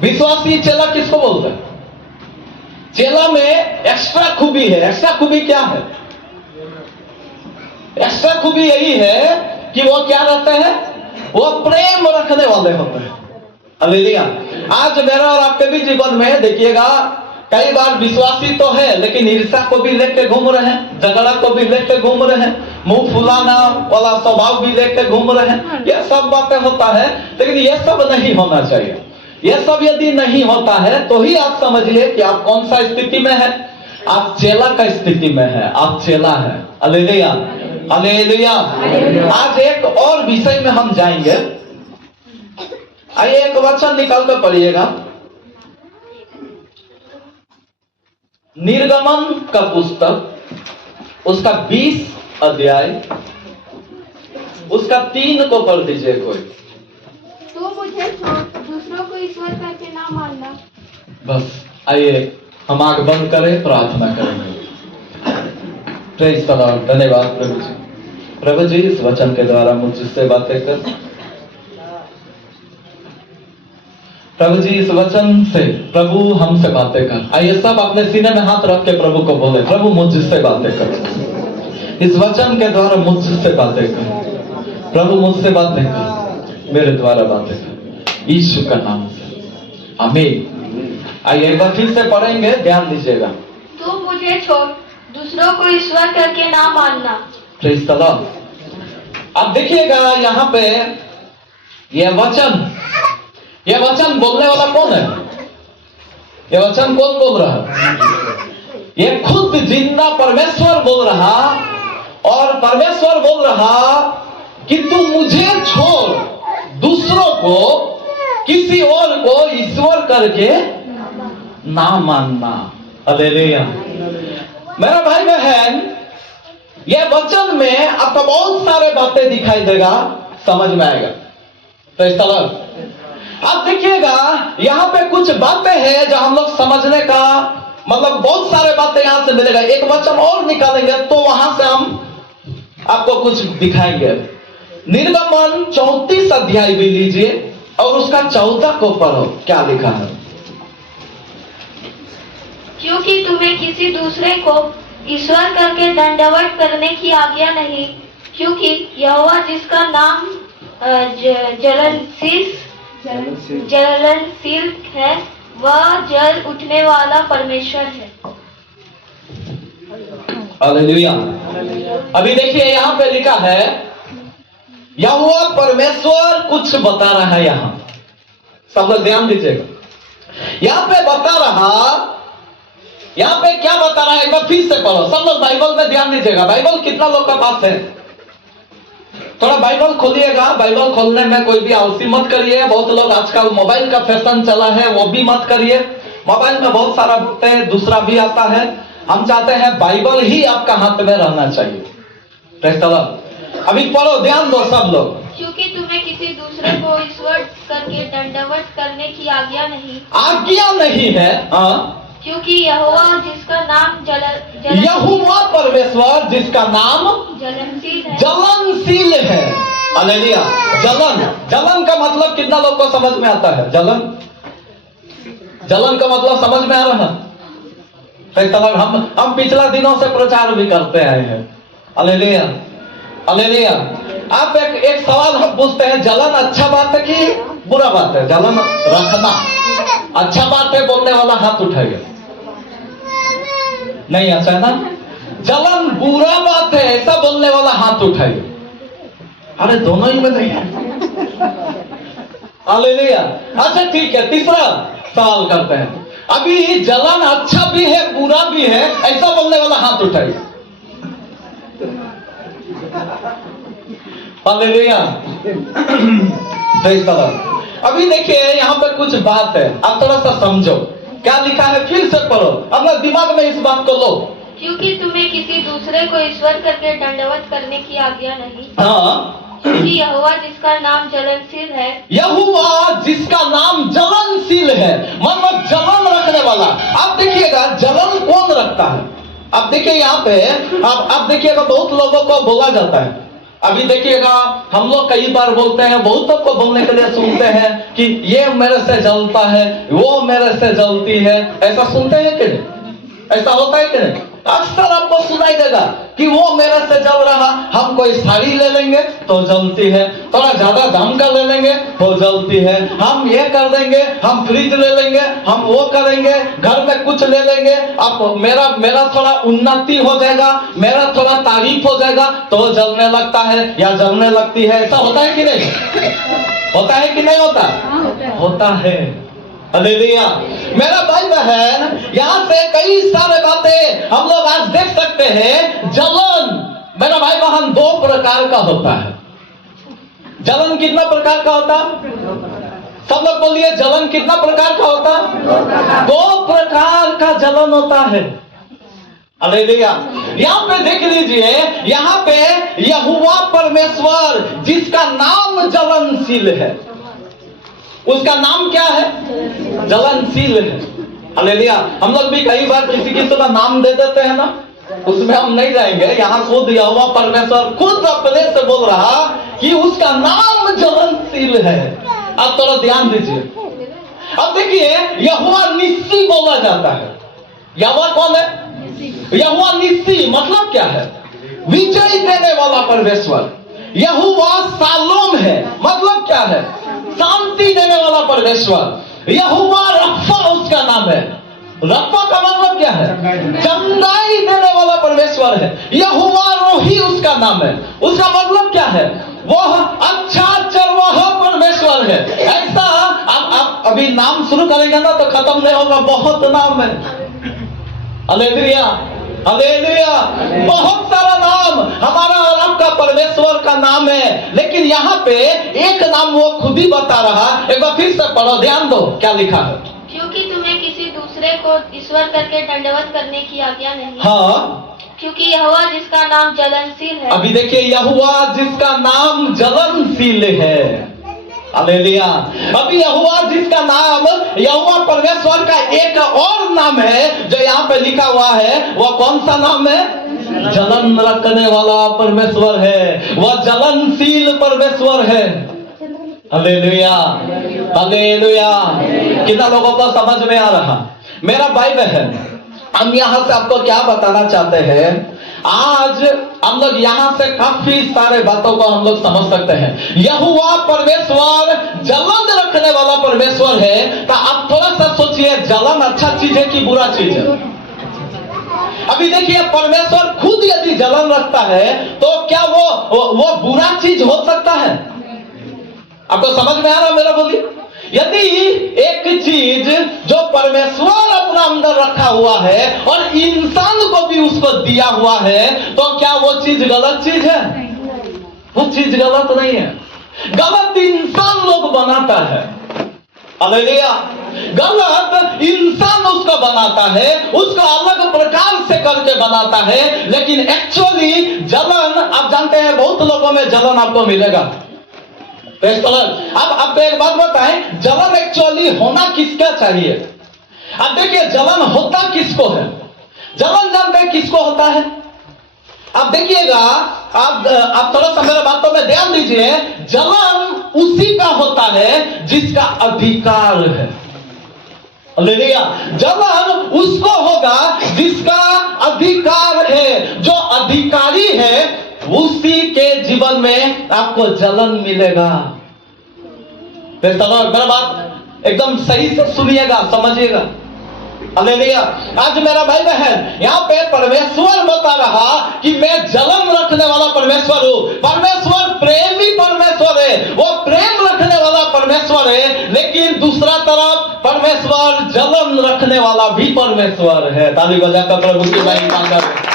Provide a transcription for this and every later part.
विश्वासी चेला किसको बोलते हैं? चेला में एक्स्ट्रा खूबी है। एक्स्ट्रा खूबी क्या है? एक्स्ट्रा खूबी यही है कि वो क्या रहते हैं? वो प्रेम रखने वाले होते हैं। हालेलुया। आज मेरा और आपके भी जीवन में देखिएगा, कई बार विश्वासी तो है लेकिन ईर्ष्या को भी लेके घूम रहे हैं, झगड़ा को भी लेके घूम रहे हैं, मुंह फुलाना वाला स्वभाव भी लेके घूम रहे हैं। ये सब बातें होता है, लेकिन ये सब नहीं होना चाहिए। ये सब यदि नहीं होता है तो ही आप समझिए कि आप कौन सा स्थिति में है। आप चेला का स्थिति में है, आप चेला है। Hallelujah, hallelujah. आज एक और विषय में हम जाएंगे। आइए एक वचन निकाल कर पढ़िएगा। निर्गमन का पुस्तक उसका 20 अध्याय उसका 3 को पढ़ दीजिए कोई। तो मुझे दूसरों को ईश्वर करके ना मानना। बस आइए हम आंख बंद करें, प्रार्थना करेंगे। Praise the Lord. धन्यवाद प्रभु जी। प्रभु जी इस वचन के द्वारा मुझसे बातें कर। प्रभु जी इस वचन से प्रभु हमसे बातें कर। आइए सब अपने सीने में हाथ रख के प्रभु को बोले, प्रभु मुझसे बातें कर। इस वचन के द्वारा मुझसे बातें कर। प्रभु मुझसे बातें कर, मेरे द्वारा बातें कर, यीशु का नाम से आमीन। आइए एक बार फिर से पढ़ेंगे, ध्यान दीजिएगा। तो मुझे छोड़ दूसरों को ईश्वर करके ना मानना। Praise the Lord. अब देखिएगा यहाँ पे यह वचन बोलने वाला कौन है? यह वचन कौन बोल रहा है? ये खुद जिंदा परमेश्वर बोल रहा, और परमेश्वर बोल रहा कि तू मुझे छोड़ दूसरों को, किसी और को ईश्वर करके ना मानना। हालेलुया। मेरा भाई बहन, यह वचन में आपको बहुत सारे बातें दिखाई देगा, समझ में आएगा। तो इस तरह आप देखिएगा यहाँ पे कुछ बातें हैं जो हम लोग समझने का मतलब बहुत सारे बातें यहां से मिलेगा। एक वचन और निकालेंगे तो वहां से हम आपको कुछ दिखाएंगे। निर्गमन 34 अध्याय भी लीजिए और उसका 14 को पढ़ो, क्या लिखा है? क्योंकि तुम्हें किसी दूसरे को ईश्वर करके दंडवत करने की आज्ञा नहीं, क्योंकि यहोवा जिसका नाम ज्वलनशील है, वह जल उठने वाला परमेश्वर है। हालेलुया। अभी देखिए यहाँ पे लिखा है, यहोवा परमेश्वर कुछ बता रहा है। यहाँ सब लोग ध्यान दीजिएगा। यहाँ पे बता रहा, यहाँ पे क्या बता रहा है? एक बार फिर से पढ़ो सब लोग, बाइबल में ध्यान दीजिएगा। बाइबल कितना लोग का पास है? थोड़ा बाइबल खोलिएगा। बाइबल खोलने में कोई भी आलसी मत करिए। बहुत लोग आजकल मोबाइल का फैशन चला है, वो भी मत करिए। मोबाइल में बहुत सारा दूसरा भी आता है। हम चाहते हैं बाइबल ही आपका हाथ में रहना चाहिए। Praise the Lord. अभी पढ़ो, ध्यान दो सब लोग। क्योंकि तुम्हें किसी दूसरे को ईश्वर करके दंडवत करने की आज्ञा नहीं है। हाँ, क्योंकि यहोवा जिसका नाम यहोवा परमेश्वर जिसका नाम जलनशील है। हालेलुया। जलन का मतलब कितना लोग को समझ में आता है? जलन का मतलब समझ में आ रहा है? हम पिछला दिनों से प्रचार भी करते आए हैं। Hallelujah, hallelujah. आप एक सवाल हम पूछते हैं, जलन अच्छा बात है कि बुरा बात है? जलन रखना अच्छा बात है बोलने वाला हाथ उठाइए। नहीं अच्छा है ना? जलन बुरा बात है ऐसा बोलने वाला हाथ उठाइए। अरे दोनों ही में नहीं है। हालेलुया। अच्छा ठीक है, तीसरा सवाल करते हैं। अभी जलन अच्छा भी है बुरा भी है ऐसा बोलने वाला हाथ उठाइए। हालेलुया। अभी देखिए यहाँ पे कुछ बात है, आप थोड़ा सा समझो क्या लिखा है। फिर से पढ़ो, अपना दिमाग में इस बात को लो। क्योंकि तुम्हें किसी दूसरे को ईश्वर करके दंडवत करने की आज्ञा नहीं। हाँ, क्योंकि यहोवा जिसका नाम जलनशील है, यहोवा जिसका नाम जलनशील है, मतलब जलन रखने वाला। आप देखिएगा जलन कौन रखता है? आप देखिए यहाँ पे, आप देखिएगा बहुत लोगों को बोला जाता है अभी देखिएगा, हम लोग कई बार बोलते हैं, बहुतों को बोलने के लिए सुनते हैं कि ये मेरे से जलता है, वो मेरे से जलती है। ऐसा सुनते हैं कि नहीं? ऐसा होता है कि नहीं? अक्सर आपको सुनाई देगा कि वो मेरे से जल रहा, हम कोई साड़ी ले लेंगे तो जलती है, थोड़ा ज्यादा दाम का ले लेंगे तो जलती है, हम ये कर देंगे, हम फ्रिज ले लेंगे, हम वो करेंगे, घर में कुछ ले लेंगे, अब मेरा थोड़ा उन्नति हो जाएगा, मेरा थोड़ा तारीफ हो जाएगा तो जलने लगता है या जलने लगती है। ऐसा होता है कि नहीं? होता है कि नहीं होता? होता है। हालेलुया। मेरा भाई बहन, यहाँ से कई सारे बातें हम लोग आज देख सकते हैं। जलन, मेरा भाई बहन, 2 प्रकार का होता है। जलन कितना प्रकार का होता? सब लोग बोलिए, जलन कितना प्रकार का होता? 2 प्रकार का जलन होता है। हालेलुया। यहाँ पे देख लीजिए, यहाँ पे यहोवा परमेश्वर जिसका नाम जलनशील है, उसका नाम क्या है? जलनशील है। हालेलुया। हम लोग भी कई बार किसी की तरह नाम दे देते हैं ना, उसमें हम नहीं जाएंगे। यहाँ खुद यहोवा परमेश्वर खुद अपने से बोल रहा कि उसका नाम जलनशील है। अब थोड़ा ध्यान दीजिए। अब देखिए, यहोवा निस्सी बोला जाता है। यहोवा कौन है? यहोवा निस्सी मतलब क्या है? विजय देने वाला परमेश्वर। यहोवा शालोम है, मतलब क्या है? शांति देने वाला परमेश्वर। यहोवा रफ़ा उसका नाम है। रफ़ा का मतलब क्या है? चंगाई देने वाला परमेश्वर है। यहोवा रोही उसका नाम है। उसका मतलब क्या है? वह अच्छा चरवाहा परमेश्वर है। ऐसा आप अभी नाम शुरू करेंगे ना तो खत्म नहीं होगा, बहुत नाम है। Hallelujah, hallelujah. बहुत सारा नाम हमारा और आपका परमेश्वर का नाम है, लेकिन यहाँ पे एक नाम वो खुद ही बता रहा। एक बार फिर से पढ़ो, ध्यान दो क्या लिखा है। क्योंकि तुम्हें किसी दूसरे को ईश्वर करके दंडवत करने की आज्ञा नहीं। हाँ, क्योंकि यहोवा जिसका नाम जलनशील है। अभी देखिए, यहोवा जिसका नाम जलनशील है। हालेलुया। अभी यहोवा जिसका नाम, यहोवा परमेश्वर का एक और नाम है जो यहाँ पे लिखा हुआ है। वह कौन सा नाम है? जलन रखने वाला परमेश्वर है। वह जलनशील परमेश्वर है। Hallelujah, hallelujah. कितना लोगों को समझ में आ रहा? मेरा भाई बहन, हम यहाँ से आपको क्या बताना चाहते हैं? आज हम लोग यहाँ से काफी सारे बातों को हम लोग समझ सकते हैं। यहोवा परमेश्वर जलन रखने वाला परमेश्वर है। तो आप थोड़ा सा सोचिए, जलन अच्छा चीज है कि बुरा चीज है? अभी देखिए, परमेश्वर खुद यदि जलन रखता है तो क्या वो बुरा चीज हो सकता है? आपको समझ में आ रहा मेरा? बोलिए। यदि एक चीज जो परमेश्वर अपना अंदर रखा हुआ है और इंसान को भी उसको दिया हुआ है, तो क्या वो चीज गलत चीज है? वो चीज गलत नहीं है। गलत इंसान लोग बनाता है। हालेलुया। गलत इंसान उसको बनाता है, उसको अलग प्रकार से करके बनाता है। लेकिन एक्चुअली जलन, आप जानते हैं बहुत लोगों में जलन आपको मिलेगा। अब आपको एक बात बताएं, जलन एक्चुअली होना किसका चाहिए? अब देखिए, जलन होता किसको है? जलन जानते हैं किसको होता है? आप देखिएगा, आप थोड़ा सा मेरे बातों में ध्यान दीजिए। जलन उसी का होता है जिसका अधिकार है। हालेलुया। जलन उसको होगा जिसका अधिकार है। जो अधिकारी है उसी के जीवन में आपको जलन मिलेगा। मेरा बात एकदम सही से सुनिएगा, समझिएगा। हालेलुया। आज मेरा भाई बहन, यहाँ पे परमेश्वर बता रहा कि मैं जलन रखने वाला परमेश्वर हूँ। परमेश्वर प्रेमी परमेश्वर है, वो प्रेम रखने वाला परमेश्वर है। लेकिन दूसरा तरफ परमेश्वर जलन रखने वाला भी परमेश्वर है। ताली बजाकर प्रभु की महिमा करें।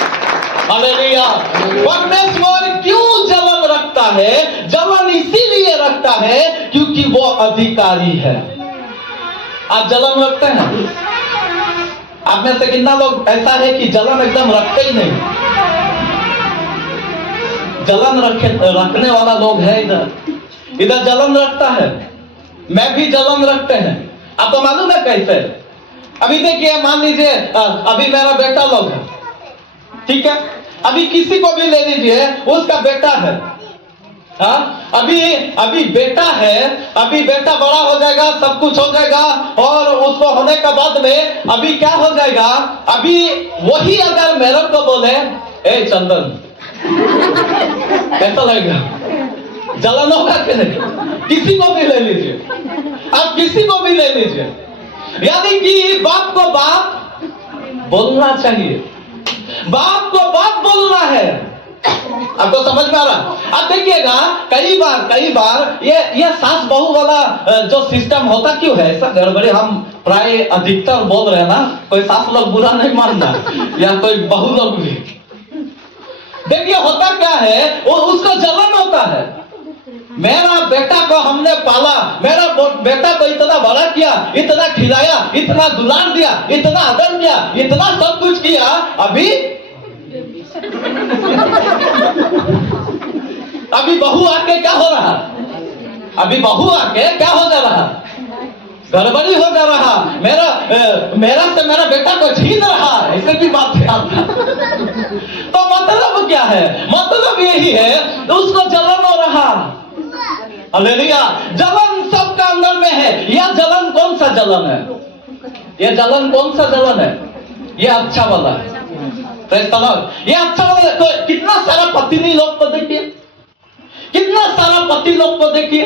हालेलुया। परमेश्वर क्यों जलन रखता है? जलन इसीलिए रखता है क्योंकि वो अधिकारी है। आप जलन रखते हैं? आप में से कितना लोग ऐसा है कि जलन एकदम रखते ही नहीं? जलन रखने वाला लोग है इधर जलन रखता है। मैं भी जलन रखते हैं। आपको मालूम है कैसे? अभी देखिए, मान लीजिए अभी मेरा बेटा लोग है, ठीक है? अभी किसी को भी ले लीजिए, उसका बेटा है, हाँ, अभी बेटा है, अभी बेटा बड़ा हो जाएगा, सब कुछ हो जाएगा, और उसको होने के बाद में अभी क्या हो जाएगा, अभी वही अगर मेरे को बोले, ए चंदन, कैसा लगेगा? जलन होगा कि नहीं? किसी को भी ले लीजिए, आप किसी को भी ले लीजिए, यानी कि बाप को बाप बोलना चाहिए, बाप को बाप बोलना है। आपको समझ में आ रहा? आप देखिएगा कई बार ये सास बहू वाला जो सिस्टम होता क्यों है ऐसा गड़बड़ी, हम प्राय अधिकतर बोल रहे हैं ना, कोई सास लोग बुरा नहीं मानना या कोई बहू लोग भी। देखिए होता क्या है, वो उसको जलन होता है, मेरा बेटा को हमने पाला, मेरा बेटा को इतना बड़ा किया, इतना खिलाया, इतना दुलार दिया, इतना आदर किया, इतना सब कुछ किया, अभी बहू आके क्या हो रहा, अभी बहू आके क्या हो जा रहा, गड़बड़ी हो जा रहा, मेरा से मेरा बेटा को छीन रहा, ऐसे भी बात है आपका। तो मतलब क्या है, मतलब यही है, उसको जलन हो रहा। हालेलुया, जलन सबका अंदर में है। यह जलन कौन सा जलन है? यह जलन कौन सा जलन है? यह अच्छा वाला है। ये अच्छा वाला। तो कितना सारा पत्नी लोग को देखिए, कितना सारा पति लोग को देखिए,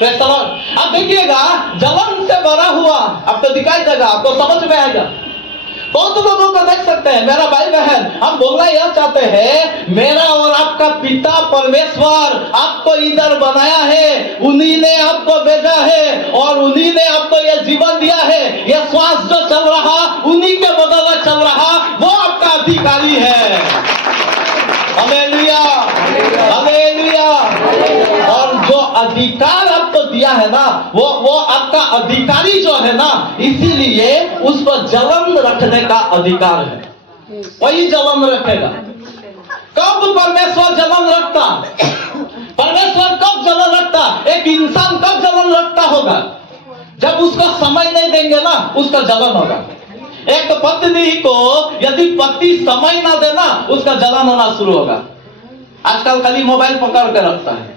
आप देखिएगा जलन से भरा हुआ, आपको दिखाई देगा, आपको समझ में आएगा। बहुत लोगों को देख सकते हैं, मेरा भाई बहन, हम बोलना यह चाहते हैं, मेरा और आपका पिता परमेश्वर आपको इधर बनाया है, उन्हीं ने आपको भेजा है, और उन्हीं ने आपको यह जीवन दिया है, यह श्वास जो चल रहा उन्हीं के बदौलत चल रहा, वो आपका अधिकारी है। Hallelujah, hallelujah. और जो अधिकार आपको दिया है ना, वो आपका अधिकारी जो है ना, इसीलिए उस पर जलन रखने का अधिकार है, वही जलन रखेगा। कब परमेश्वर जलन रखता? परमेश्वर कब जलन रखता? एक इंसान कब जलन रखता होगा? जब उसका समय नहीं देंगे ना, उसका जलन होगा। एक पत्नी को यदि पति समय ना देना, उसका जलन होना शुरू होगा। आजकल खाली मोबाइल पकड़ के रखता है,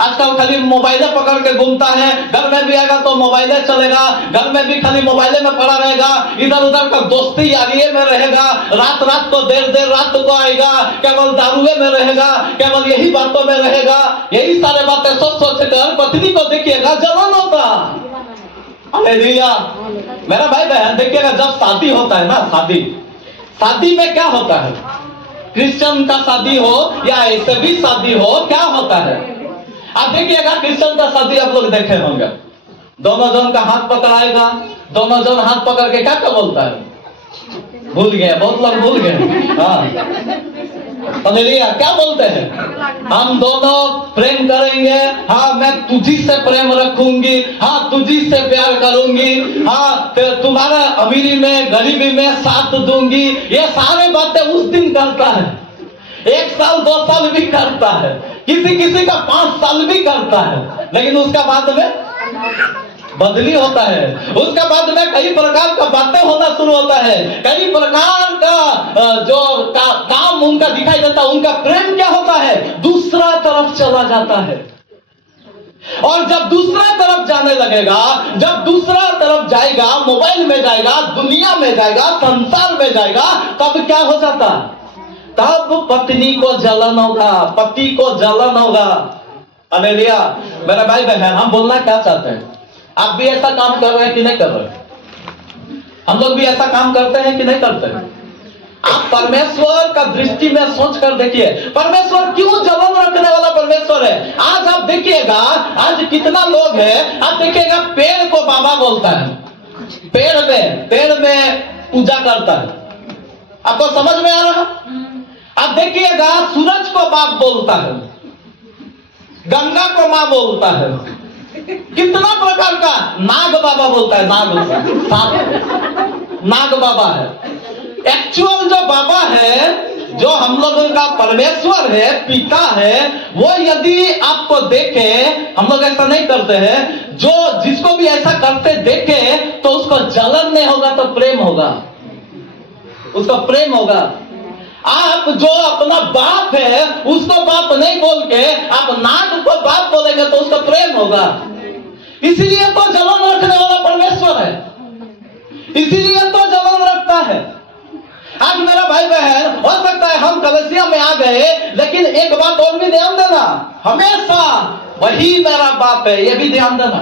आजकल खाली मोबाइले पकड़ के घूमता है, घर में भी आएगा तो मोबाइले चलेगा, घर में भी खाली मोबाइले में पड़ा रहेगा, इधर उधर का दोस्ती यारिये में रहेगा, रात को देर रात को आएगा, केवल दारुए में रहेगा, केवल यही बातों में रहेगा, यही सारे बातें सोच कर पत्नी को देखिएगा जलन होता। हालेलुया। मेरा भाई बहन देखिएगा, जब शादी होता है ना, शादी में क्या होता है, क्रिश्चियन का शादी हो या ऐसे भी शादी हो, क्या होता है? आप देखिएगा क्रिश्चियन का शादी आप लोग देखे होंगे, दोनों जन का हाथ पकड़ाएगा, दोनों जन हाथ पकड़ के क्या बोलता है, भूल गए, बहुत लोग भूल गए। हाँ, हालेलुया। क्या बोलते हैं? हम दोनों प्रेम करेंगे, हाँ मैं तुझी से प्रेम रखूंगी, हाँ तुझी से प्यार करूंगी, हाँ तुम्हारा अमीरी में गरीबी में साथ दूंगी। ये सारे बातें उस दिन करता है, 1 साल 2 साल भी करता है, किसी का 5 साल भी करता है, लेकिन उसका बाद में बदली होता है, उसके बाद में कई प्रकार का बातें होना शुरू होता है, कई प्रकार का जो काम उनका दिखाई देता है, उनका प्रेम क्या होता है, दूसरा तरफ चला जाता है। और जब दूसरा तरफ जाने लगेगा, जब दूसरा तरफ जाएगा, मोबाइल में जाएगा, दुनिया में जाएगा, संसार में जाएगा, तब क्या हो जाता? तब पत्नी को जलन होगा, पति को जलन होगा। हालेलुया। मेरा भाई बहन, हम बोलना क्या चाहते हैं? आप भी ऐसा काम कर रहे हैं कि नहीं कर रहे? हम लोग भी ऐसा काम करते हैं कि नहीं करते हैं? आप परमेश्वर का दृष्टि में सोच कर देखिए, परमेश्वर क्यों जलन रखने वाला परमेश्वर है। आज आप देखिएगा, आज कितना लोग हैं, आप देखिएगा पेड़ को बाबा बोलता है, पेड़ में पूजा करता है। आपको समझ में आ रहा? आप देखिएगा सूरज को बाप बोलता है, गंगा को माँ बोलता है, कितना प्रकार का, नाग बाबा बोलता है, नाग बाबा है। एक्चुअल जो बाबा है, जो हम लोगों का परमेश्वर है, पिता है, वो यदि आपको देखे, हम लोग ऐसा नहीं करते हैं, जो जिसको भी ऐसा करते देखे तो उसको जलन नहीं होगा तो प्रेम होगा, उसका प्रेम होगा। आप जो अपना बाप है उसको बाप नहीं बोल के आप नाक को बाप बोलेंगे तो उसका प्रेम होगा। इसीलिए तो जलन रखने वाला परमेश्वर है, इसीलिए तो जलन रखता है। आज मेरा भाई बहन, हो सकता है हम कलीसिया में आ गए, लेकिन एक बात और भी ध्यान देना, हमेशा वही मेरा बाप है यह भी ध्यान देना,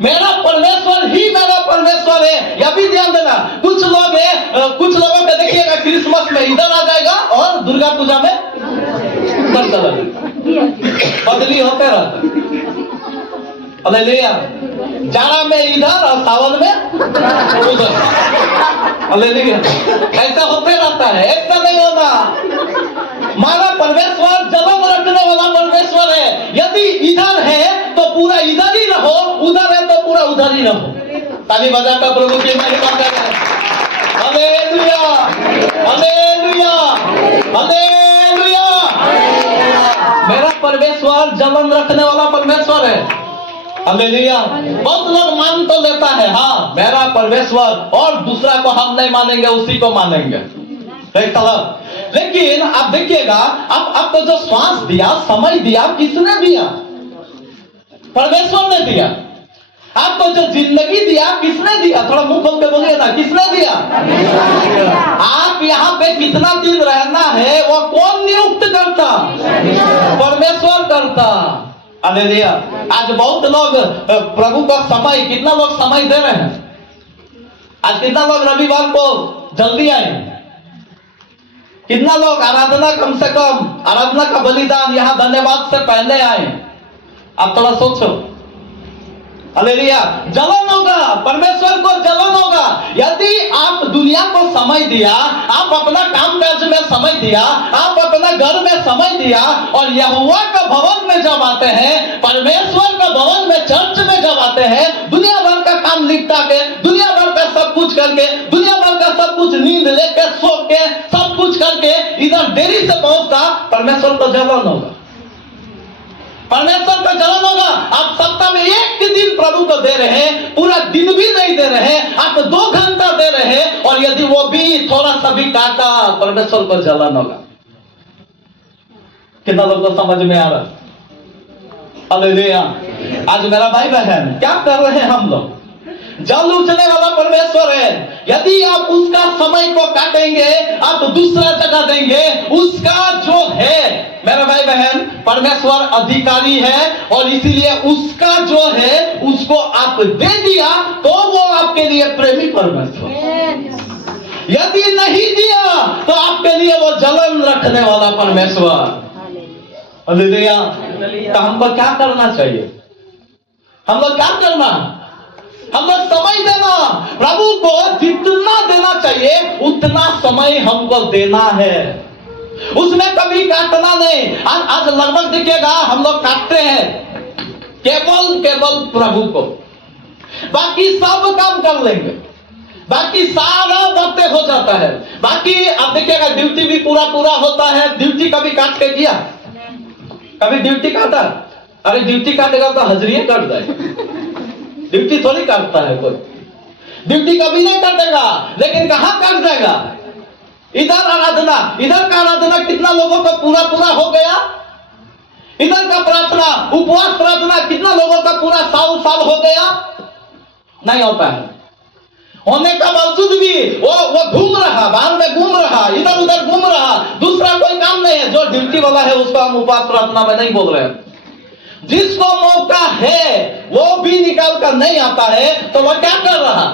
मेरा परमेश्वर ही मेरा परमेश्वर है यह भी ध्यान देना। कुछ लोग है, कुछ लोगों को देखिएगा क्रिसमस में इधर आ जाएगा और दुर्गा पूजा में उधर चला जाएगा, बदली होते रहता। हालेलुया। जाड़ा में इधर और सावन में उधर। हालेलुया। ऐसा होते रहता है, ऐसा नहीं होना। हमारा परमेश्वर जलन रखने वाला परमेश्वर है। यदि इधर है तो पूरा इधर ही रहो, उधर है तो पूरा उधर ही रहो। ताली बजाकर प्रभु की महिमा करें। Hallelujah, hallelujah, hallelujah. मेरा परमेश्वर जलन रखने वाला परमेश्वर है। हालेलुया। बहुत लोग मान तो लेता है, हाँ मेरा परमेश्वर, और दूसरा को हम नहीं मानेंगे, उसी को मानेंगे। लेकिन आप देखिएगा, आपको जो श्वास दिया, समय दिया, किसने दिया? परमेश्वर ने दिया। आपको जो जिंदगी दिया, किसने दिया? थोड़ा मुंह खोल के बोलिए ना, किसने दिया? आप यहाँ पे कितना दिन रहना है वो कौन नियुक्त करता? परमेश्वर करता। हालेलुया। आज बहुत लोग प्रभु का समय, कितना लोग समय दे रहे हैं? आज कितना लोग रविवार को जल्दी आए? कितना लोग आराधना, कम से कम आराधना का बलिदान यहाँ धन्यवाद से पहले आए? आप थोड़ा सोचो। हालेलुया। जलन होगा, परमेश्वर को जलन होगा। यदि आप दुनिया को समय दिया, आप अपना काम काज में समय दिया, आप अपना घर में समय दिया, और यहोवा का भवन में जब आते हैं, परमेश्वर का भवन में, चर्च में जब आते हैं, दुनिया भर का काम निपटा के, दुनिया भर का सब कुछ करके, दुनिया भर का सब कुछ नींद लेके, सो के, सब कुछ करके इधर देरी से पहुंचता, परमेश्वर को जलन होगा। परमेश्वर का जलन होगा। आप सप्ताह में एक दिन प्रभु को दे रहे हैं, पूरा दिन भी नहीं दे रहे हैं, आप 2 घंटा दे रहे हैं, और यदि वो भी थोड़ा सा भी काटा, परमेश्वर को जलन होगा। कितना लोगों को समझ में आ रहा? हालेलुया। आज मेरा भाई बहन, क्या कर रहे हैं हम लोग? जल उठने वाला परमेश्वर है। यदि आप उसका समय को काटेंगे, आप दूसरा जगह देंगे, उसका जो है, मेरा भाई बहन, परमेश्वर अधिकारी है, और इसीलिए उसका जो है उसको आप दे दिया तो वो आपके लिए प्रेमी परमेश्वर। यदि नहीं दिया तो आपके लिए वो जलन रखने वाला परमेश्वर। हालेलुया। तो हमको क्या करना चाहिए? हम लोग क्या करना? हम लोग समय देना, प्रभु को जितना देना चाहिए उतना समय हमको देना है, उसमें कभी काटना नहीं। आज लगभग देखिएगा हम लोग काटते हैं केवल प्रभु को, बाकी सब काम कर लेंगे, बाकी सारा बातें हो जाता है। बाकी आप देखिएगा ड्यूटी भी पूरा होता है। ड्यूटी कभी काट के किया? कभी ड्यूटी काटा? अरे ड्यूटी काटेगा तो हाजिरी कट जाएगा। ड्यूटी थोड़ी काटता है कोई, ड्यूटी कभी नहीं काटेगा, लेकिन कहां काट जाएगा? इधर आराधना, इधर का आराधना कितना लोगों का पूरा हो गया? इधर का प्रार्थना, उपवास प्रार्थना कितना लोगों का पूरा साल हो गया? नहीं होता है। होने का बावजूद भी वो घूम रहा, बाहर में घूम रहा, इधर उधर घूम रहा, दूसरा कोई काम नहीं है। जो ड्यूटी वाला है उसको हम उपवास प्रार्थना में नहीं बोल रहे हैं। जिसको मौका है वो भी निकाल कर नहीं आता है, तो वह क्या कर रहा?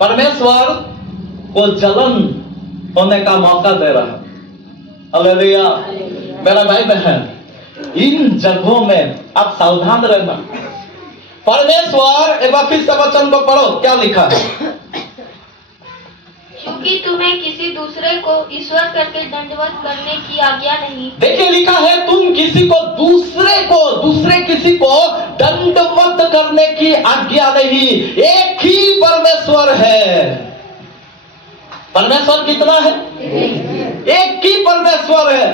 परमेश्वर को जलन होने का मौका दे रहा। हालेलुया। मेरा भाई बहन, इन जगहों में आप सावधान रहना। परमेश्वर, एक बार फिर से वचन को पढ़ो, क्या लिखा है? क्योंकि तुम्हें किसी दूसरे को ईश्वर करके दंडवत करने की आज्ञा नहीं। देखिए लिखा है, तुम किसी को दूसरे किसी को दंडवत करने की आज्ञा नहीं। एक ही परमेश्वर है। परमेश्वर कितना है? एक ही परमेश्वर है।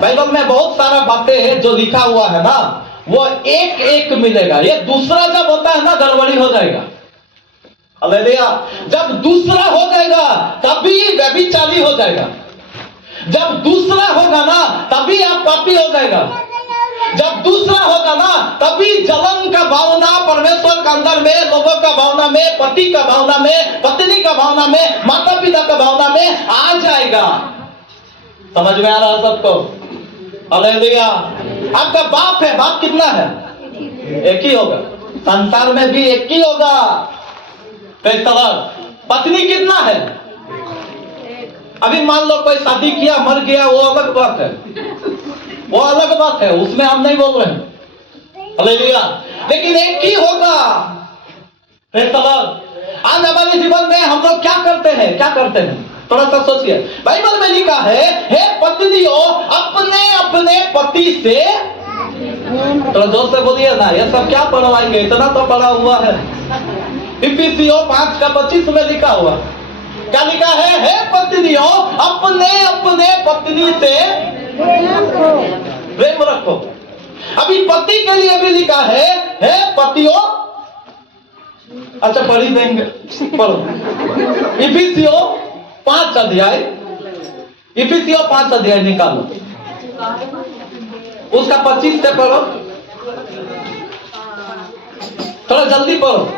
बाइबल में बहुत सारा बातें हैं जो लिखा हुआ है ना, वो एक मिलेगा। ये दूसरा जब होता है ना, गड़बड़ी हो जाएगा। हालेलुया। जब दूसरा हो जाएगा तभी व्यभिचारी हो जाएगा। जब दूसरा होगा ना तभी आप पापी हो जाएगा। जब दूसरा होगा ना तभी जलन का भावना परमेश्वर के अंदर में, लोगों का भावना में, पति का भावना में, पत्नी का भावना में, माता पिता का भावना में आ जाएगा। समझ में आ रहा है सबको? हालेलुया। आपका बाप है, बाप कितना है? एक ही होगा। संसार में भी एक ही होगा। पत्नी कितना है? अभी मान लो कोई शादी किया मर गया, वो अलग बात है, वो अलग बात है, उसमें हम नहीं बोल रहे हैं। हालेलुया। लेकिन एक ही होगा। आज हमारे जीवन में हम लोग क्या करते हैं? क्या करते हैं? थोड़ा सा सोचिए। बाइबल में लिखा है, हे पत्नियों अपने अपने पति से, थोड़ा जोर से बोलिए ना, ये सब क्या पढ़वाएंगे, इतना तो पढ़ा हुआ है। इफिसियों 5:25 में लिखा हुआ, क्या लिखा है? हे पत्नियों अपने अपने पत्नी से प्रेम रखो। अभी पति के लिए भी लिखा है, हे पतियों, अच्छा पढ़ी देंगे, पढ़ो। इफिसियों 5 अध्याय, इफिसियों 5 अध्याय निकालो, उसका 25 से पढ़ो, थोड़ा जल्दी पढ़ो।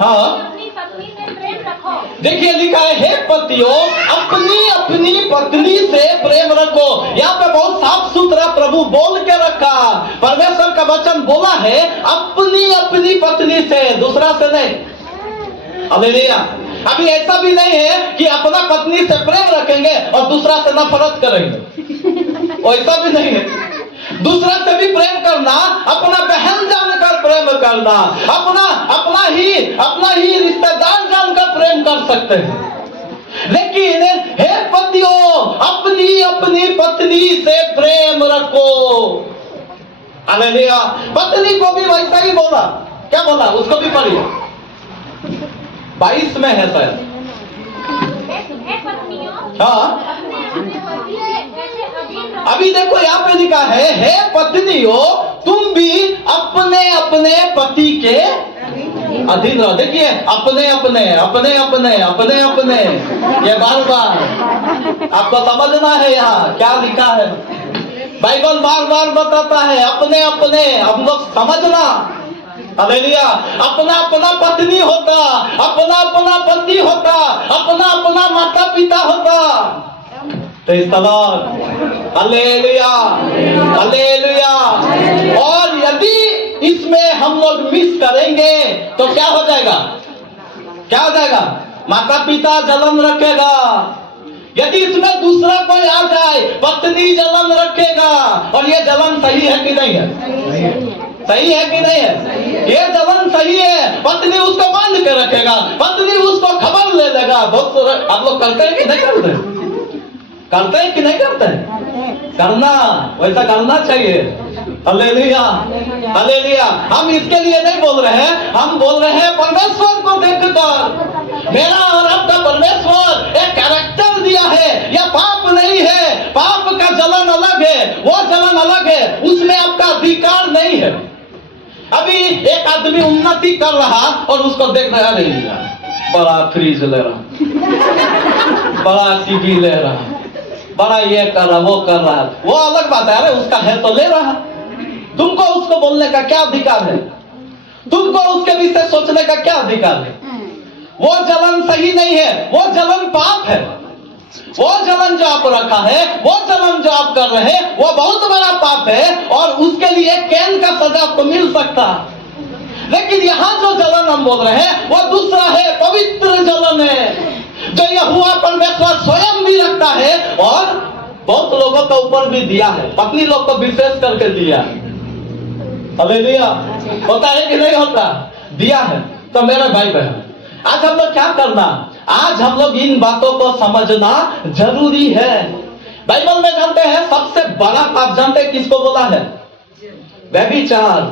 हाँ देखिए लिखा है, हे पतियों अपनी अपनी पत्नी से प्रेम रखो। यहाँ पे बहुत साफ सुथरा प्रभु बोल के रखा, परमेश्वर का वचन बोला है अपनी अपनी पत्नी से, दूसरा से नहीं। हालेलुया। अभी ऐसा भी नहीं है कि अपना पत्नी से प्रेम रखेंगे और दूसरा से नफरत करेंगे, ऐसा भी नहीं है। दूसरा से भी प्रेम करना, अपना बहन जानकर प्रेम करना, अपना ही रिश्तेदार जानकर प्रेम कर सकते हैं। लेकिन हे पतियों अपनी अपनी पत्नी से प्रेम रखो। हालेलुया। पत्नी को भी वैसा ही बोला, क्या बोला उसको भी पढ़िए, 22 में है शायद। हाँ अभी देखो यहाँ पे लिखा है, हे पत्नियों तुम भी अपने अपने पति के अधीन रहो। देखिए अपने अपने अपने अपने अपने अपने, ये बार बार आपको समझना है यहाँ क्या लिखा है। बाइबल बार बार बताता है अपने अपने, हम लोग समझना। हालेलुया। अपना अपना पत्नी होता, अपना अपना पति होता, अपना अपना माता पिता होता। Hallelujah hallelujah. और यदि इसमें हम लोग मिस करेंगे तो क्या हो जाएगा? क्या हो जाएगा? माता पिता जलन रखेगा। यदि इसमें दूसरा कोई आ जाए, पत्नी जलन रखेगा। और ये जलन सही है कि नहीं है? सही है कि नहीं है? ये जलन सही है। पत्नी उसको बांध के रखेगा, पत्नी उसको खबर ले लेगा। बहुत आप लोग करते हैं कि नहीं करते? करते हैं कि नहीं करते हैं? करना, वैसा करना चाहिए। Hallelujah hallelujah. हम इसके लिए नहीं बोल रहे हैं, हम बोल रहे हैं परमेश्वर को देखकर। मेरा और आपका परमेश्वर एक कैरेक्टर दिया है, यह पाप नहीं है। पाप का जलन अलग है, वो जलन अलग है, उसमें आपका अधिकार नहीं है। अभी एक आदमी उन्नति कर रहा और उसको देख रहा नहीं, बड़ा फ्रिज ले रहा, बड़ा टीवी ले रहा, बड़ा ये कर रहा, वो कर रहा, वो अलग बात है। अरे उसका है तो ले रहा, तुमको उसको बोलने का क्या अधिकार है? तुमको उसके विषय सोचने का क्या अधिकार है? वो जलन सही नहीं है, वो जलन पाप है। वो जलन जो आप रखा है, वो जलन जो आप कर रहे हैं, वो बहुत बड़ा पाप है और उसके लिए कैन का सजा आपको मिल सकता। लेकिन यहाँ जो जलन हम बोल रहे हैं वो दूसरा है, पवित्र जलन है, जो यहोवा परमेश्वर स्वयं भी रखता है और बहुत लोगों के ऊपर भी दिया है, पत्नी लोग को विशेष करके दिया है। हालेलुया। होता है कि नहीं होता? दिया है। तो मेरे भाई बहन, आज हम लोग क्या करना? आज हम लोग इन बातों को समझना जरूरी है। बाइबल में जानते हैं सबसे बड़ा पाप जानते हैं किसको बोला है? व्यभिचार।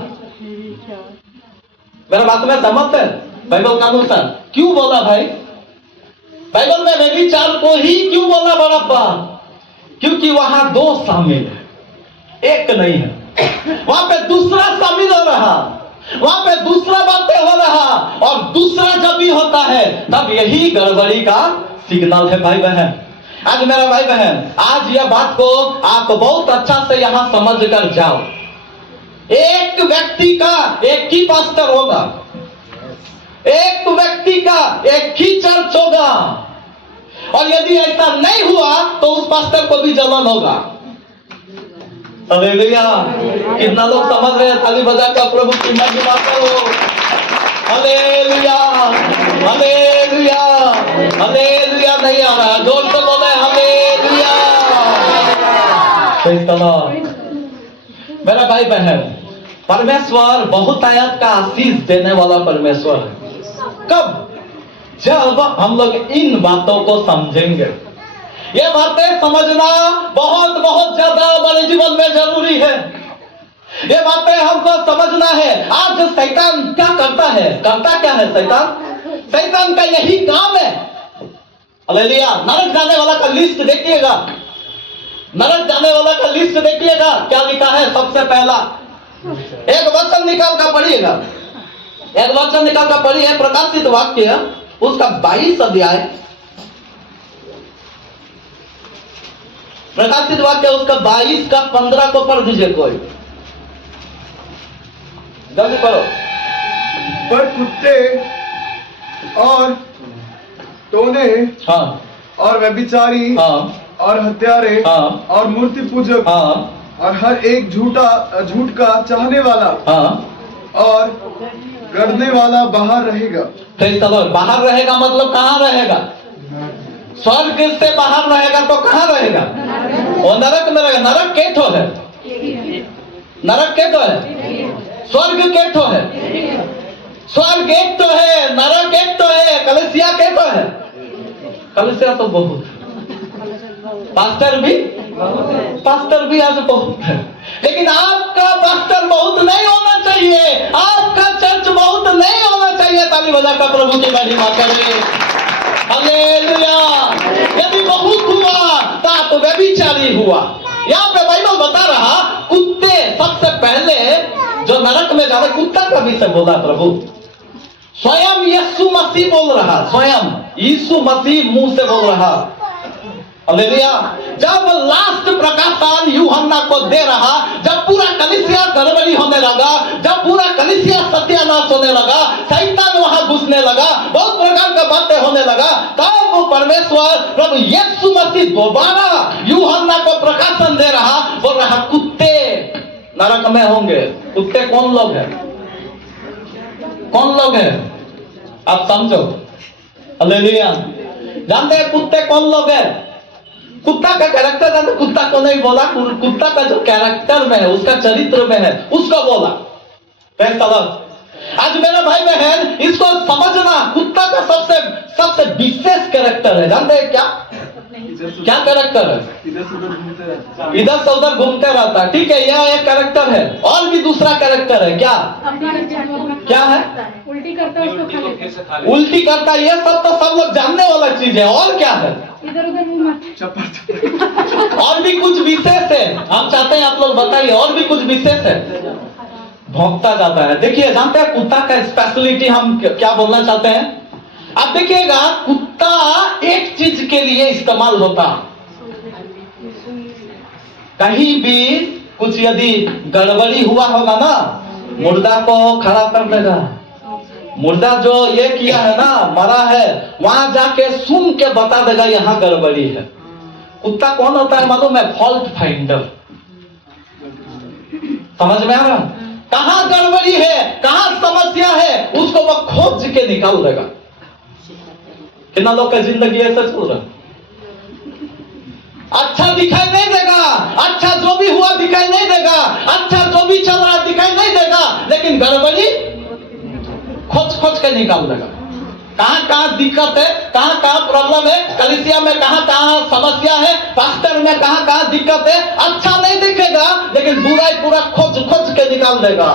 मेरा बात में सहमत है? बाइबल का अनुसार क्यों बोला भाई? बाइबल में व्यभिचार को ही क्यों बोला बड़ा पाप? क्योंकि वहां दो शामिल है, एक नहीं है। वहां पे दूसरा शामिल हो रहा, वहां पे दूसरा बातें हो रहा, और दूसरा जब भी होता है तब यही गड़बड़ी का सिग्नल है भाई बहन। आज मेरा भाई बहन, आज यह बात को आप बहुत अच्छा से यहां समझ कर जाओ। एक व्यक्ति का एक ही पास्टर होगा, एक व्यक्ति का एक ही चर्च होगा, और यदि ऐसा नहीं हुआ तो उस पास्टर को भी जलन होगा। हालेलुया! कितना लोग समझ रहे हैं? ताली बजा कर प्रभु की महिमा करो। हालेलुया! हालेलुया! हालेलुया! नहीं आ रहा, जोर से बोले हालेलुया! Praise the Lord. मेरा भाई बहन, परमेश्वर बहुत आयत का आशीष देने वाला परमेश्वर है। कब? जब हम लोग इन बातों को समझेंगे। ये बातें समझना बहुत बहुत ज्यादा हमारे जीवन में जरूरी है। ये बातें हमको समझना है। आज शैतान क्या करता है? करता क्या है शैतान? शैतान का यही काम है। हालेलुया! नरक जाने वाला का लिस्ट देखिएगा, नरक जाने वाला का लिस्ट देखिएगा, क्या लिखा है? सबसे पहला एक वचन निकाल कर पढ़िएगा, एक वचन निकाल कर पढ़िए, प्रकाशित वाक्य उसका 22 अध्याय, प्रकाशित वाक्य उसका 22 का 15 को पढ़ दीजिए कोई, जल्दी पढ़ो। पर कुत्ते और टोने हाँ और व्यभिचारी हाँ और हत्यारे हाँ और मूर्ति पूजक हाँ और हर एक झूठ का चाहने वाला हाँ और गढ़ने वाला बाहर रहेगा। Praise the Lord. बाहर रहेगा मतलब कहाँ रहेगा? स्वर्ग से बाहर रहेगा तो कहाँ रहेगा? वो नरक में रहेगा। नरक के ठो है? नरक के ठो है? स्वर्ग के ठो है? स्वर्ग एक तो है, नरक एक तो है, कलीसिया के ठो है? कलीसिया तो बहुत, पास्टर भी आज बहुत है, लेकिन आपका पास्टर बहुत नहीं होना चाहिए, आपका चर्च बहुत नहीं होना चाहिए। ताली बजा कर प्रभु की महिमा करें। हालेलुया! यदि बहुत हुआ तो आप व्यभिचारी हुआ। यहाँ पे बाइबल बता रहा, कुत्ते सबसे पहले जो नरक में जावे, कुत्ता का विषय बोला प्रभु। स्वयं यीशु मसीह बोल रहा, स्वयं यीशु मसीह मुंह से बोल रहा। हालेलुया! जब लास्ट प्रकाशन यूहन्ना को दे रहा, जब पूरा कलीसिया गड़बड़ी होने लगा, जब पूरा कलीसिया सत्यानाश होने लगा, शैतान वहां घुसने लगा, बहुत प्रकार का बातें होने लगा, तब वो परमेश्वर प्रभु यीशु मसीह दोबारा यूहन्ना को प्रकाशन दे रहा, बोल रहा कुत्ते नरक में होंगे। कुत्ते कौन लोग हैं? कौन लोग हैं? आप समझो। हालेलुया! जानते हैं कुत्ते कौन लोग हैं? कुत्ता का कैरेक्टर जानते? कुत्ता को नहीं बोला, कुत्ता का जो कैरेक्टर में है, उसका चरित्र में है, उसको बोला। Praise the Lord. आज मेरा भाई बहन, इसको समझना, कुत्ता का सबसे विशेष कैरेक्टर है। जानते हैं क्या? क्या कैरेक्टर है? इधर से उधर घूमते रहता है। ठीक है, यह एक कैरेक्टर है। और भी दूसरा कैरेक्टर है, क्या? क्या है? उल्टी करता है, उसको खा लेता है। उल्टी करता है। ये सब तो सब लोग जानने वाला चीज है। और क्या है? इधर उधर मुंह मत। और भी कुछ विशेष है, हम चाहते हैं आप लोग बताइए, और भी कुछ विशेष है। भौंकता जाता है। देखिए, जानते हैं कुत्ता का स्पेशलिटी हम क्या बोलना चाहते हैं? आप देखिएगा, कुत्ता एक चीज के लिए इस्तेमाल होता, कहीं भी कुछ यदि गड़बड़ी हुआ होगा ना, मुर्दा को खड़ा कर देगा। मुर्दा जो ये किया है ना, मरा है, वहां जाके सुन के बता देगा यहाँ गड़बड़ी है। कुत्ता कौन होता है मालूम है? Fault finder. समझ में आ रहा? कहां गड़बड़ी है, कहां समस्या है, उसको वो खोज के निकाल देगा। कितना लोग का जिंदगी ऐसा चल रहा? अच्छा दिखाई नहीं देगा, अच्छा जो भी हुआ दिखाई नहीं देगा, अच्छा जो भी चल रहा दिखाई नहीं देगा, लेकिन गड़बड़ी खोज के निकाल देगा। कहां कहां दिक्कत है, कहां कहां प्रॉब्लम है, कलीसिया में कहां कहां समस्या है, पास्टर में कहां कहां दिक्कत है, अच्छा नहीं दिखेगा, लेकिन बुराई पूरा खोज के निकाल देगा।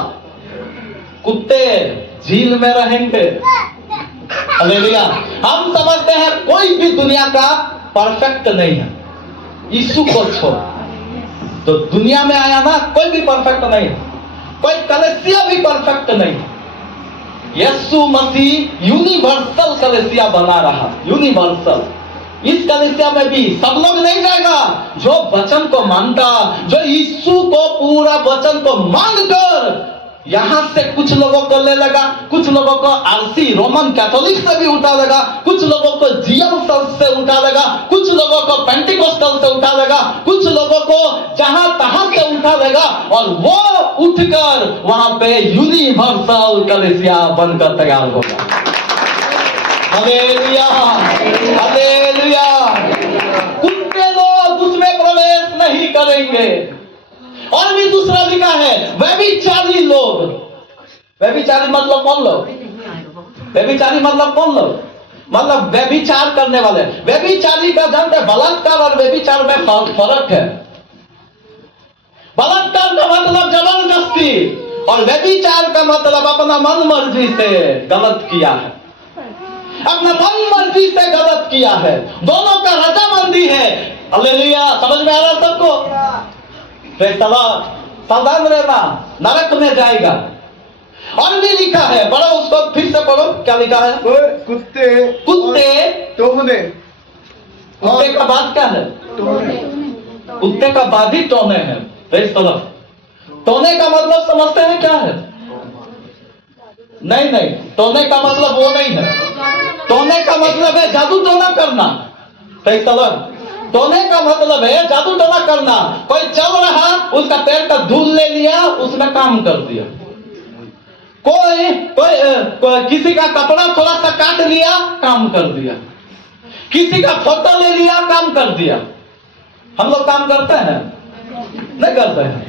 कुत्ते झील में रहेंगे। हालेलुया! हम समझते हैं कोई भी दुनिया का परफेक्ट नहीं है, यीशु को छोड़। तो दुनिया में आया ना, कोई भी परफेक्ट नहीं है, कोई कलीसिया भी परफेक्ट नहीं है। यीशु मसीह यूनिवर्सल कलीसिया बना रहा, यूनिवर्सल। इस कलीसिया में भी सब लोग नहीं जाएगा, जो वचन को मानता, जो यीशु को पूरा वचन को मानकर यहां से कुछ लोगों को ले लगा, कुछ लोगों को आरसी रोमन कैथोलिक से भी उठा लगा, कुछ लोगों को जीएम से उठा लगा, कुछ लोगों को पेंटिकोस्टल से उठा लगा, कुछ लोगों को जहां तहां से उठा लगा, और वो उठकर वहां पे यूनिवर्सल कलीसिया बनकर तैयार होगा। Hallelujah, hallelujah. कुत्ते लोग उसमें प्रवेश नहीं करेंगे। और भी दूसरा लिखा है, व्यभिचारी लोग। व्यभिचारी मतलब कौन लोग? व्यभिचारी मतलब कौन लोग? मतलब व्यभिचार करने वाले। व्यभिचारी का जानते हैं, बलात्कार और व्यभिचार में फर्क है। बलात्कार का मतलब जबरदस्ती, और व्यभिचार का मतलब अपना मन मर्जी से गलत किया है, अपना मन मर्जी से गलत किया है। दोनों का रजामंदी है। हालेलुया, समझ में आ रहा सबको? सावधान रहना, नरक में जाएगा। और भी लिखा है, पढ़ो उसको, फिर से पढ़ो, क्या लिखा है? कुत्ते टोहने। कुत्ते का बाद क्या है? कुत्ते का बाद ही टोने है। टोने का मतलब समझते हैं क्या है? नहीं नहीं, टोने का मतलब वो नहीं है। टोने का मतलब है जादू टोना करना। टोने का मतलब है जादू टोना करना। कोई चल रहा, उसका पैर का धूल ले लिया, उसने काम कर दिया। कोई किसी का कपड़ा थोड़ा सा काट लिया, काम कर दिया। किसी का फोटो ले लिया, काम कर दिया। हम लोग काम करते हैं? नहीं करते हैं,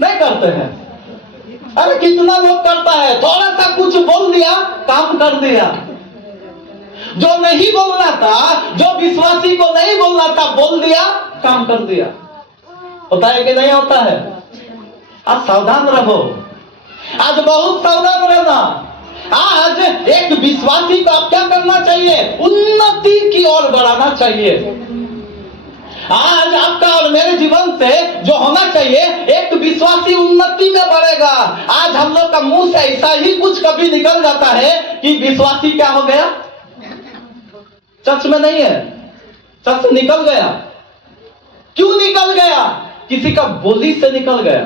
नहीं करते हैं। अरे कितना लोग करता है, थोड़ा सा कुछ बोल दिया, काम कर दिया। जो नहीं बोलना था, जो विश्वासी को नहीं बोलना था, बोल दिया, काम कर दिया। होता है कि नहीं होता है? आज सावधान रहो, आज बहुत सावधान रहना। आज एक विश्वासी को आप क्या करना चाहिए? उन्नति की ओर बढ़ाना चाहिए। आज आपका और मेरे जीवन से जो होना चाहिए, एक विश्वासी उन्नति में बढ़ेगा। आज हम लोग का मुंह से ऐसा ही कुछ कभी निकल जाता है कि विश्वासी क्या हो गया? चर्च में नहीं है, चर्च से निकल गया। क्यों निकल गया? किसी का बोली से निकल गया।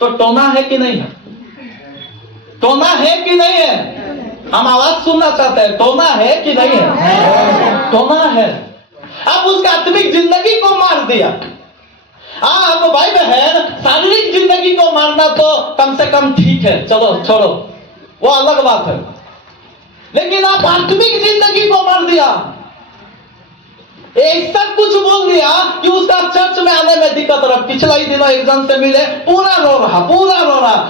तो टोना है कि नहीं है? टोना है कि नहीं है? हम आवाज सुनना चाहते हैं, टोना है कि नहीं है? टोना है। अब उसका आत्मिक जिंदगी को मार दिया। आप भाई बहन, शारीरिक जिंदगी को मारना तो कम से कम ठीक है, चलो छोड़ो, वो अलग बात है। लेकिन आप आत्मिक जिंदगी को मार दिया। ऐसा कुछ बोल दिया कि उसका चर्च में आने में दिक्कत रहा। पिछला ही दिनों एक जन से मिले, पूरा रो रहा,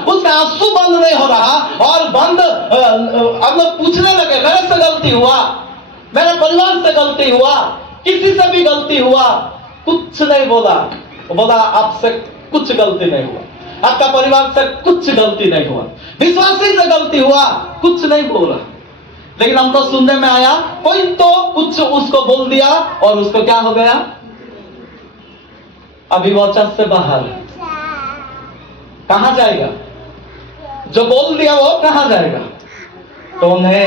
उसका आंसू बंद नहीं हो रहा। और बंद हम लोग पूछने लगे, मेरे से गलती हुआ, मेरे परिवार से गलती हुआ, किसी से भी गलती हुआ? कुछ नहीं बोला। वो बोला आपसे कुछ गलती नहीं हुआ, आपका परिवार से कुछ गलती नहीं हुआ, विश्वासी से गलती हुआ, कुछ नहीं बोला। लेकिन हमको सुनने में आया कोई तो कुछ उसको बोल दिया और उसको क्या हो गया? अभी वो चर्च से बाहर। कहां जाएगा? जो बोल दिया वो कहां जाएगा? तो उन्हें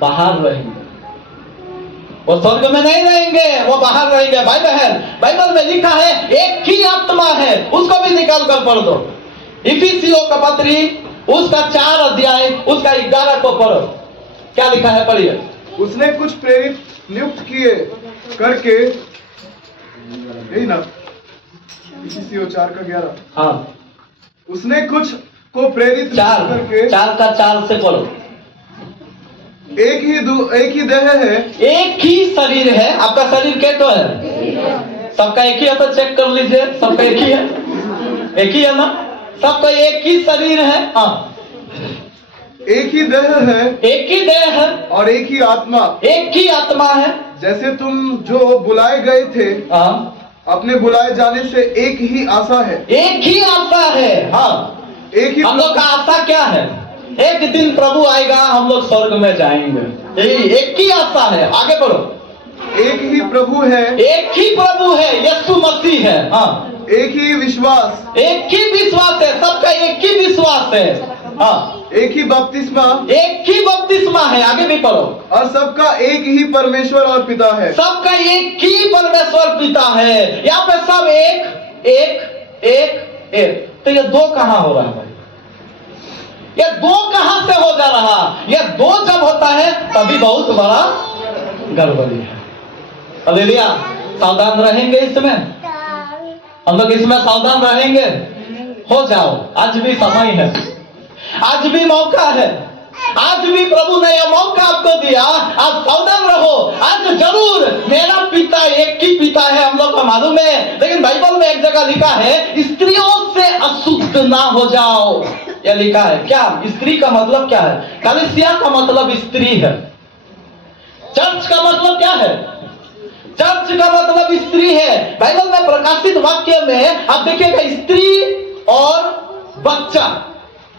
बाहर रहेंगे, वो स्वर्ग में नहीं रहेंगे, वो बाहर रहेंगे। भाई बहन, बाइबल में लिखा है एक ही आत्मा है। उसको भी निकाल कर पढ़ दो। इफिसियों का पत्री उसका 4 अध्याय उसका 11 को पढ़ो, क्या लिखा है? पढ़िए। उसने कुछ प्रेरित नियुक्त किए करके, यही ना, इफिसियों 4 का 11। हाँ, उसने कुछ को प्रेरित करके, 4 का 4 से पढ़ो। एक ही देह है, एक ही शरीर है। आपका शरीर क्या तो है? सबका एक ही है, तो चेक कर लीजिए, सबका एक ही है, एक ही है ना? सबका एक ही शरीर है। हाँ, एक ही देह है, एक ही देह है, और एक ही आत्मा, एक ही आत्मा है। जैसे तुम जो बुलाए गए थे, हाँ, अपने बुलाए जाने से एक ही आशा है। एक ही आशा है। हाँ, एक ही हम लोग का आशा क्या है? एक दिन प्रभु आएगा, हम लोग स्वर्ग में जाएंगे। यही एक ही आशा है। आगे बढ़ो। एक ही प्रभु है, एक ही प्रभु है, यीशु मसीह है। हाँ, एक ही विश्वास, एक ही विश्वास है, सबका एक ही विश्वास है। हाँ, एक ही बपतिस्मा एक ही बपतिस्मा है। आगे भी पढ़ो। और सबका एक ही परमेश्वर और पिता है। सबका एक ही परमेश्वर पिता है। यहाँ पे सब एक एक एक एक। तो ये दो कहां हो रहा है भाई? ये दो कहां से हो जा रहा? ये दो जब होता है तभी बहुत बड़ा गड़बड़ी है। हालेलुया। सावधान रहेंगे इसमें, हम लोग इसमें सावधान रहेंगे। हो जाओ, आज भी समय है, आज भी मौका है, आज भी प्रभु ने यह मौका आपको दिया। आज सावधान रहो। आज जरूर मेरा पिता एक ही पिता है, हम लोग को मालूम है, लेकिन बाइबल में एक जगह लिखा है स्त्रियों से अशुद्ध ना हो जाओ। यह लिखा है। क्या स्त्री का मतलब क्या है? कलीसिया का मतलब स्त्री है। चर्च का मतलब क्या है? चर्च का मतलब स्त्री है। बाइबल में प्रकाशित वाक्य में आप देखिएगा स्त्री और बच्चा,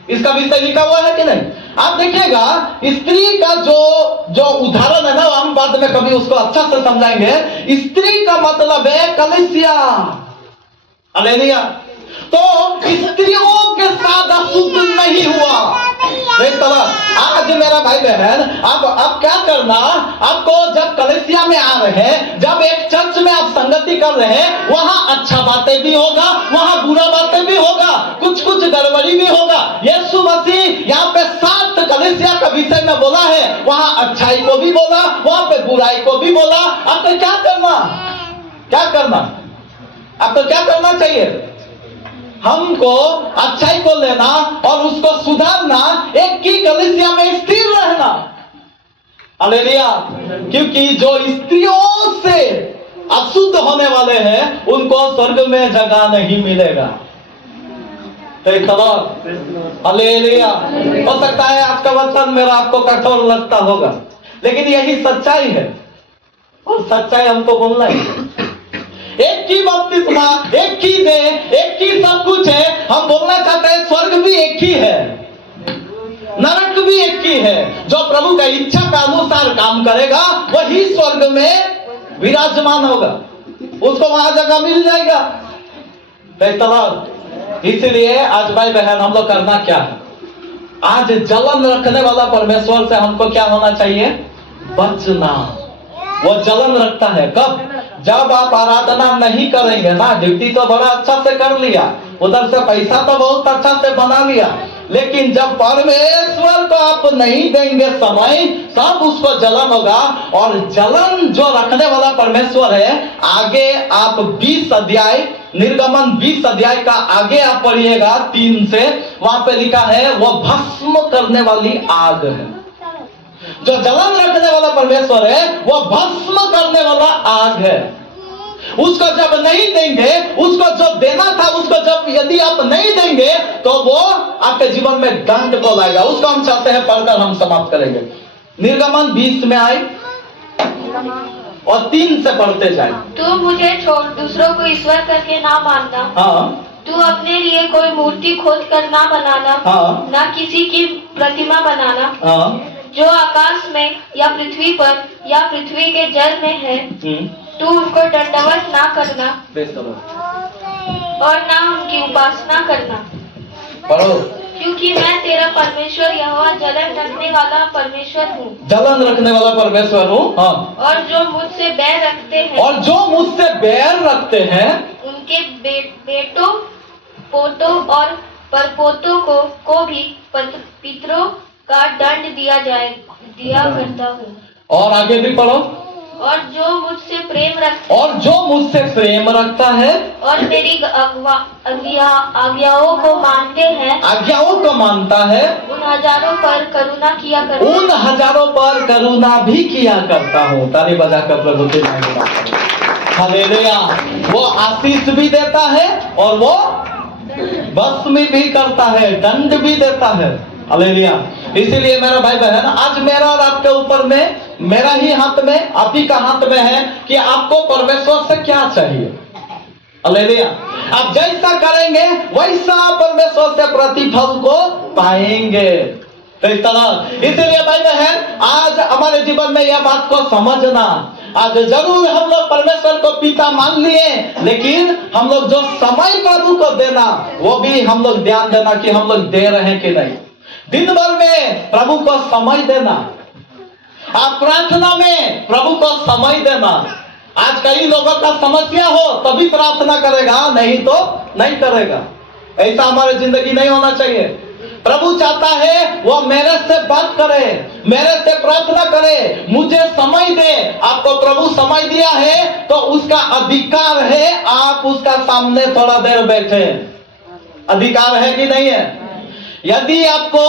इसका विषय लिखा हुआ है कि नहीं? आप देखिएगा स्त्री का जो उदाहरण है ना, हम बाद में कभी उसको अच्छा से समझाएंगे। स्त्री का मतलब है कलीसिया। हालेलुया। तो स्त्रियों के साथ अशुद्ध नहीं हुआ। आज मेरा भाई बहन, अब क्या करना, आपको जब कलीसिया में आ रहे हैं, जब एक चर्च में आप संगति कर रहे हैं, वहां अच्छा बातें भी होगा, वहां बुरा बातें भी होगा, कुछ कुछ गड़बड़ी भी होगा। यीशु मसीह यहाँ पे 7 कलीसिया का विषय में बोला है, वहां अच्छाई को भी बोला, वहां पे बुराई को भी बोला। आपको क्या करना, क्या करना, आपको क्या करना चाहिए? हमको अच्छाई को लेना और उसको सुधारना, एक ही कलीसिया में स्थिर रहना। हालेलुया। क्योंकि जो स्त्रियों से अशुद्ध होने वाले हैं उनको स्वर्ग में जगह नहीं मिलेगा। हालेलुया। हो सकता है आज का वचन मेरा आपको कठोर लगता होगा, लेकिन यही सच्चाई है और सच्चाई हमको बोलना है। एक ही बपतिस्मा, एक ही देह, एक ही सब कुछ है। हम बोलना चाहते हैं स्वर्ग भी एक ही है, नरक भी एक ही है। जो प्रभु का इच्छा का अनुसार काम करेगा वही स्वर्ग में विराजमान होगा, उसको वहां जगह मिल जाएगा। इसलिए आज भाई बहन हम लोग करना क्या है? आज जलन रखने वाला परमेश्वर से हमको क्या होना चाहिए? बचना। वो जलन रखता है कब? जब आप आराधना नहीं करेंगे ना। ड्यूटी तो बड़ा अच्छा से कर लिया, उधर से पैसा तो बहुत अच्छा से बना लिया, लेकिन जब परमेश्वर को आप नहीं देंगे समय, सब उसको जलन होगा। और जलन जो रखने वाला परमेश्वर है, आगे आप 20 अध्याय, निर्गमन 20 अध्याय का आगे आप पढ़िएगा 3 से, वहां पे लिखा है वो भस्म करने वाली आग है। जो जलन रखने वाला परमेश्वर है वो भस्म करने वाला आग है। उसको जब नहीं देंगे, उसको जो देना था उसको जब यदि आप नहीं देंगे तो वो आपके जीवन में दंड को लाएगा। उसको हम चाहते हैं पढ़कर हम समाप्त करेंगे। निर्गमन 20 में आए और 3 से पढ़ते जाए। तू मुझे छोड़ दूसरों को ईश्वर करके ना मानना। हाँ। तू अपने लिए कोई मूर्ति खोद कर ना बनाना। हाँ। ना किसी की प्रतिमा बनाना। हाँ। जो आकाश में या पृथ्वी पर या पृथ्वी के जल में है, तू उनको दंडवत ना करना और ना उनकी उपासना करना। पढ़ो। क्योंकि मैं तेरा परमेश्वर यहोवा जलन रखने वाला परमेश्वर हूँ। जलन रखने वाला परमेश्वर हूँ। हाँ। और जो मुझसे बैर रखते हैं, और जो मुझसे बैर रखते हैं, उनके बेटों, पोतों और परपोतों को भी पितरों का दंड दिया करता हूँ। और आगे भी पढ़ो। और जो मुझसे प्रेम रखता है और मेरी आज्ञाओं को मानता है, उन हजारों पर करुणा भी किया करता हूँ। ताली बजाकर प्रभु के नाम में हालेलुया। वो आशीष भी देता है और वो भस्म भी करता है, दंड भी देता है। हालेलुया। इसीलिए मेरा भाई बहन, आज मेरा और आपके ऊपर में, मेरा ही हाथ में, आप ही का हाथ में है कि आपको परमेश्वर से क्या चाहिए। हालेलुया। आप जैसा करेंगे वैसा परमेश्वर से प्रतिफल को पाएंगे। तो इस तरह, इसलिए भाई बहन, आज हमारे जीवन में यह बात को समझना। आज जरूर हम लोग परमेश्वर को पिता मान लिए, लेकिन हम लोग जो समय प्रभु को देना, वो भी हम लोग ध्यान देना कि हम लोग दे रहे हैं कि नहीं। दिन भर में प्रभु को समय देना, आप प्रार्थना में प्रभु को समय देना। आज कई लोगों का समस्या हो तभी प्रार्थना करेगा, नहीं तो नहीं करेगा। ऐसा हमारी जिंदगी नहीं होना चाहिए। प्रभु चाहता है वो मेरे से बात करे, मेरे से प्रार्थना करे, मुझे समय दे। आपको प्रभु समय दिया है तो उसका अधिकार है आप उसका सामने थोड़ा देर बैठे। अधिकार है कि नहीं है? यदि आपको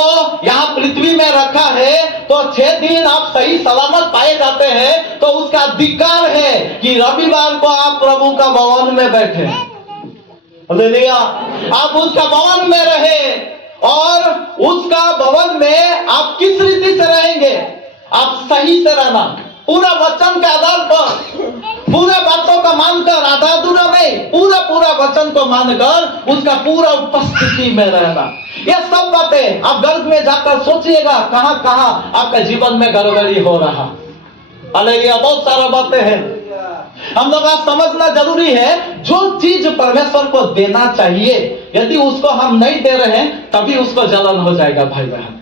यहाँ पृथ्वी में रखा है तो 6 दिन आप सही सलामत पाए जाते हैं, तो उसका अधिकार है कि रविवार को आप प्रभु का भवन में बैठे। हालेलुया। आप उसका भवन में रहे और उसका भवन में आप किस रीति से रहेंगे? आप सही से रहना, पूरा वचन के आधार पर, पूरे बातों का मानकर, आधा अधूरा नहीं, पूरा वचन को मानकर उसका पूरा उपस्थिति में रहना। ये सब बातें आप घर में जाकर सोचिएगा, कहां कहां आपका जीवन में गड़बड़ी हो रहा। हालेलुया। बहुत सारा बातें हैं हम लोग आज समझना जरूरी है। जो चीज परमेश्वर को देना चाहिए, यदि उसको हम नहीं दे रहे हैं तभी उसको जलन हो जाएगा। भाई बहन,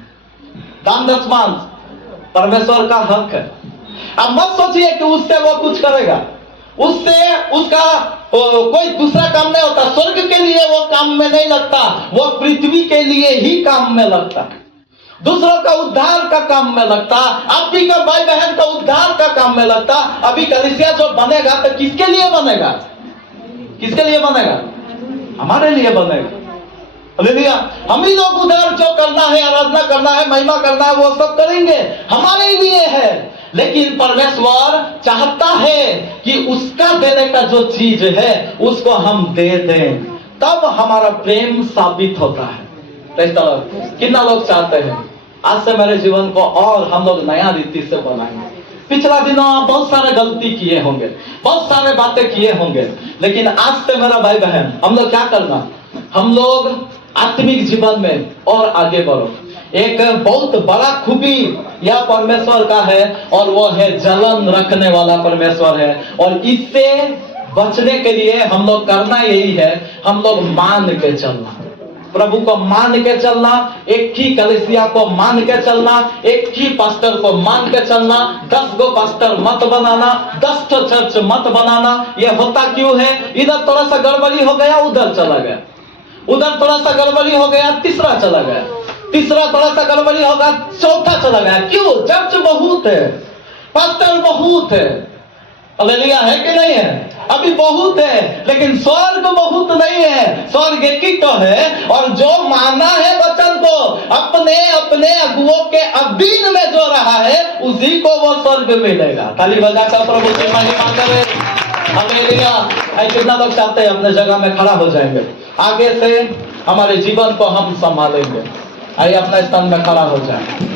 दान दशमांश परमेश्वर का हक है। अब मत सोचिए कि उससे वो कुछ करेगा, उससे उसका कोई दूसरा काम नहीं होता। स्वर्ग के लिए वो काम में नहीं लगता, वो पृथ्वी के लिए ही काम में लगता, दूसरों का उद्धार का काम में लगता, आप भी का भाई बहन का उद्धार का काम में लगता। अभी कलीसिया जो बनेगा तो किसके लिए बनेगा? किसके लिए बनेगा? हमारे लिए बनेगा। हालेलुया। हम ही लोग उधर जो करना है, आराधना करना है, महिमा करना है, वो सब करेंगे, हमारे लिए है। लेकिन परमेश्वर चाहता है कि उसका देने का जो चीज है उसको हम दे दें, तब हमारा प्रेम साबित होता है। कितना लोग चाहते हैं आज से मेरे जीवन को और हम लोग नया रीति से बनाएंगे। पिछला दिनों आप बहुत सारे गलती किए होंगे, बहुत सारे बातें किए होंगे, लेकिन आज से मेरा भाई बहन हम लोग क्या करना? हम लोग आत्मिक जीवन में और आगे बढ़ो। एक बहुत बड़ा खूबी यह परमेश्वर का है और वो है जलन रखने वाला परमेश्वर है। और इससे बचने के लिए हम लोग करना यही है, हम लोग मान के चलना, प्रभु को मान के चलना, एक ही कलीसिया को मान के चलना, एक ही पास्टर को मान के चलना। 10 गो पास्टर मत बनाना, 10 चर्च मत बनाना। ये होता क्यों है? इधर थोड़ा सा गड़बड़ी हो गया, उधर चला गया, उधर थोड़ा सा गड़बड़ी हो गया, तीसरा चला गया, तीसरा थोड़ा सा गड़बड़ी होगा, चौथा चला गया। क्यों? चर्च बहुत है, पास्टर बहुत है। हालेलुया। है कि नहीं है? अभी बहुत है, लेकिन स्वर्ग बहुत नहीं है। स्वर्ग एक ही तो है, और जो माना है वचन को, अपने अपने अगुओं के अधीन में जो रहा है, उसी को वो स्वर्ग मिलेगा। ताली बजाकर प्रभु की महिमा करें। हालेलुया। कितना लोग चाहते हैं अपने जगह में खड़ा हो जाएंगे, आगे से हमारे जीवन को हम संभालेंगे। आइए अपने स्थान में खड़ा हो जाए।